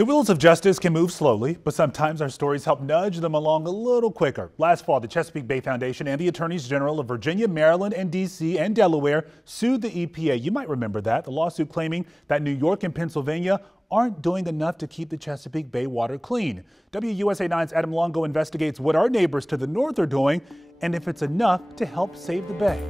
The wheels of justice can move slowly, but sometimes our stories help nudge them along a little quicker. Last fall, the Chesapeake Bay Foundation and the Attorneys General of Virginia, Maryland, and D.C. and Delaware sued the EPA. You might remember that. The lawsuit claiming that New York and Pennsylvania aren't doing enough to keep the Chesapeake Bay water clean. WUSA 9's Adam Longo investigates what our neighbors to the north are doing and if it's enough to help save the bay.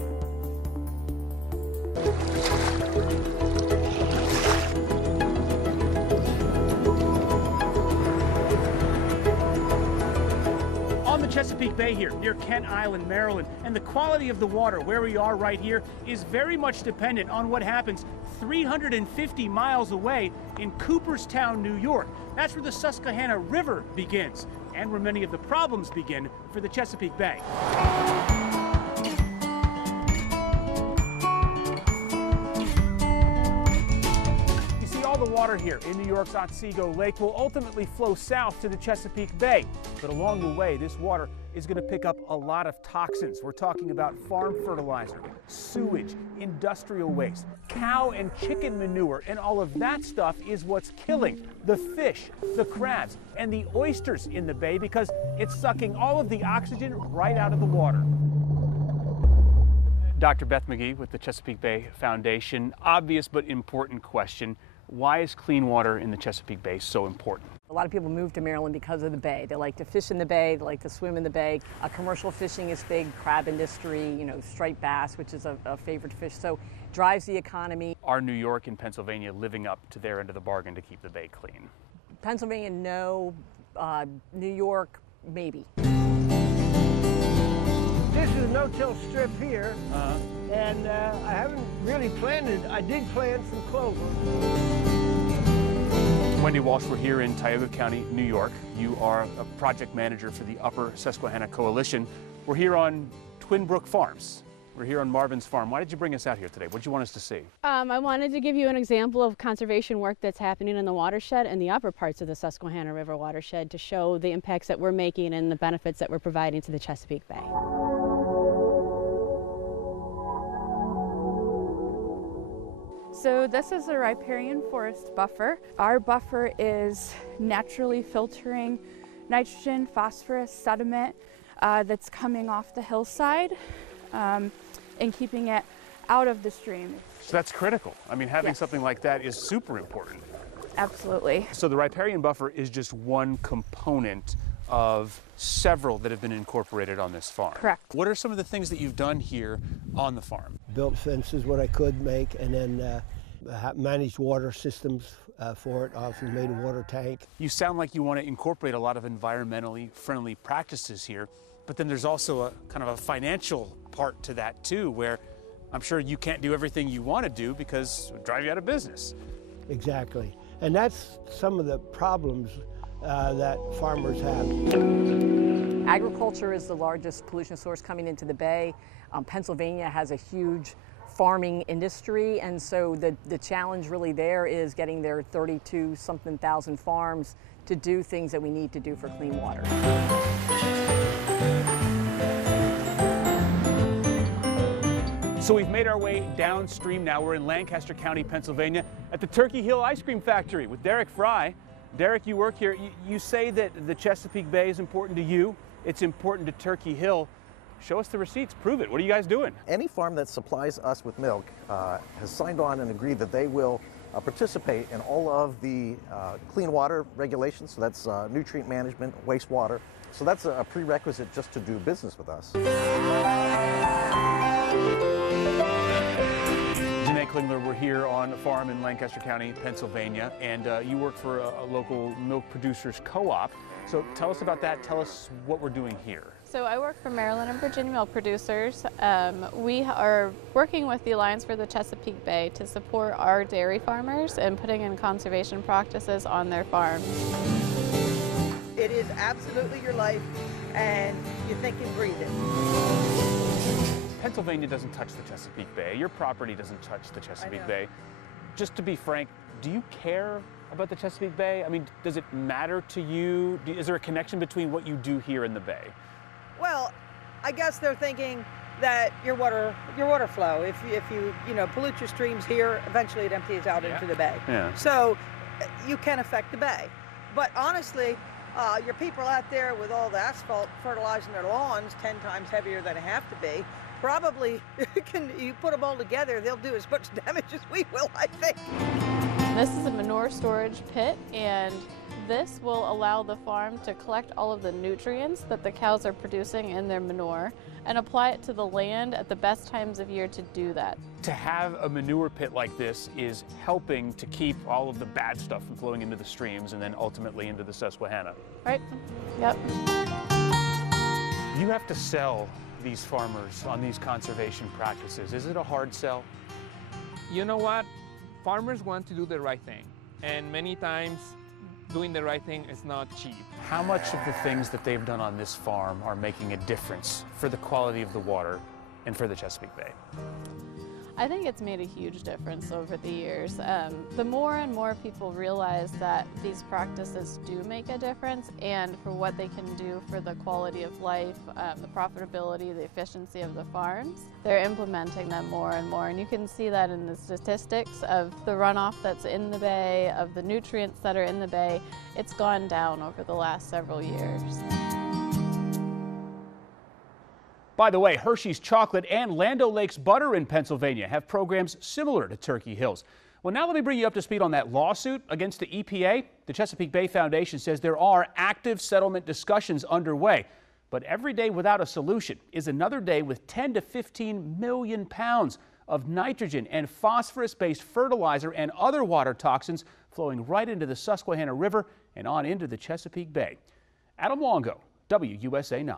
Chesapeake Bay here near Kent Island, Maryland, and the quality of the water where we are right here is very much dependent on what happens 350 miles away in Cooperstown, New York. That's where the Susquehanna River begins and where many of the problems begin for the Chesapeake Bay. The water here in New York's Otsego Lake will ultimately flow south to the Chesapeake Bay. But along the way, this water is going to pick up a lot of toxins. We're talking about farm fertilizer, sewage, industrial waste, cow and chicken manure, and all of that stuff is what's killing the fish, the crabs, and the oysters in the bay because it's sucking all of the oxygen right out of the water. Dr. Beth McGee with the Chesapeake Bay Foundation. Obvious but important question. Why is clean water in the Chesapeake Bay so important? A lot of people move to Maryland because of the bay. They like to fish in the bay, they like to swim in the bay. Commercial fishing is big, crab industry, striped bass, which is a favorite fish, so drives the economy. Are New York and Pennsylvania living up to their end of the bargain to keep the bay clean? Pennsylvania, no. New York, maybe. This is a no-till strip here, and I haven't really planted. I did plant some clover. Wendy Walsh, we're here in Tioga County, New York. You are a project manager for the Upper Susquehanna Coalition. We're here on Twin Brook Farms. We're here on Marvin's farm. Why did you bring us out here today? What did you want us to see? I wanted to give you an example of conservation work that's happening in the watershed and the upper parts of the Susquehanna River watershed to show the impacts that we're making and the benefits that we're providing to the Chesapeake Bay. So this is a riparian forest buffer. Our buffer is naturally filtering nitrogen, phosphorus, sediment that's coming off the hillside and keeping it out of the stream. So that's critical. I mean, having Yes. something like that is super important. Absolutely. So the riparian buffer is just one component of several that have been incorporated on this farm. Correct. What are some of the things that you've done here on the farm? Built fences, what I could make, and then managed water systems for it. Also made a water tank. You sound like you want to incorporate a lot of environmentally friendly practices here, but then there's also a kind of a financial part to that too, where I'm sure you can't do everything you want to do because it would drive you out of business. Exactly. And that's some of the problems that farmers have. Agriculture is the largest pollution source coming into the bay. Pennsylvania has a huge farming industry, and so the challenge really there is getting their 32-something thousand farms to do things that we need to do for clean water. So we've made our way downstream now. We're in Lancaster County, Pennsylvania at the Turkey Hill Ice Cream Factory with Derek Fry. Derek, you work here. You say that the Chesapeake Bay is important to you. It's important to Turkey Hill. Show us the receipts. Prove it. What are you guys doing? Any farm that supplies us with milk has signed on and agreed that they will participate in all of the clean water regulations. So that's nutrient management, wastewater. So that's a prerequisite just to do business with us. Klingler, we're here on a farm in Lancaster County, Pennsylvania, and you work for a local milk producers co-op. So tell us about that. Tell us what we're doing here. So I work for Maryland and Virginia Milk Producers. We are working with the Alliance for the Chesapeake Bay to support our dairy farmers and putting in conservation practices on their farms. It is absolutely your life, and you think and breathe it. Pennsylvania doesn't touch the Chesapeake Bay. Your property doesn't touch the Chesapeake Bay. Just to be frank, do you care about the Chesapeake Bay? I mean, does it matter to you? Is there a connection between what you do here in the Bay? Well, I guess they're thinking that your water flow, if you pollute your streams here, eventually it empties out into the bay. Yeah. So you can affect the bay. But honestly, your people out there with all the asphalt fertilizing their lawns 10 times heavier than it have to be, probably you put them all together, they'll do as much damage as we will, I think. This is a manure storage pit, and this will allow the farm to collect all of the nutrients that the cows are producing in their manure and apply it to the land at the best times of year to do that. To have a manure pit like this is helping to keep all of the bad stuff from flowing into the streams and then ultimately into the Susquehanna. Right? Yep. You have to sell these farmers on these conservation practices. Is it a hard sell? You know what? Farmers want to do the right thing, and many times doing the right thing is not cheap. How much of the things that they've done on this farm are making a difference for the quality of the water and for the Chesapeake Bay? I think it's made a huge difference over the years. The more and more people realize that these practices do make a difference, and for what they can do for the quality of life, the profitability, the efficiency of the farms, they're implementing them more and more. And you can see that in the statistics of the runoff that's in the bay, of the nutrients that are in the bay. It's gone down over the last several years. By the way, Hershey's Chocolate and Land O'Lakes Butter in Pennsylvania have programs similar to Turkey Hills. Well, now let me bring you up to speed on that lawsuit against the EPA. The Chesapeake Bay Foundation says there are active settlement discussions underway. But every day without a solution is another day with 10 to 15 million pounds of nitrogen and phosphorus-based fertilizer and other water toxins flowing right into the Susquehanna River and on into the Chesapeake Bay. Adam Longo, WUSA 9.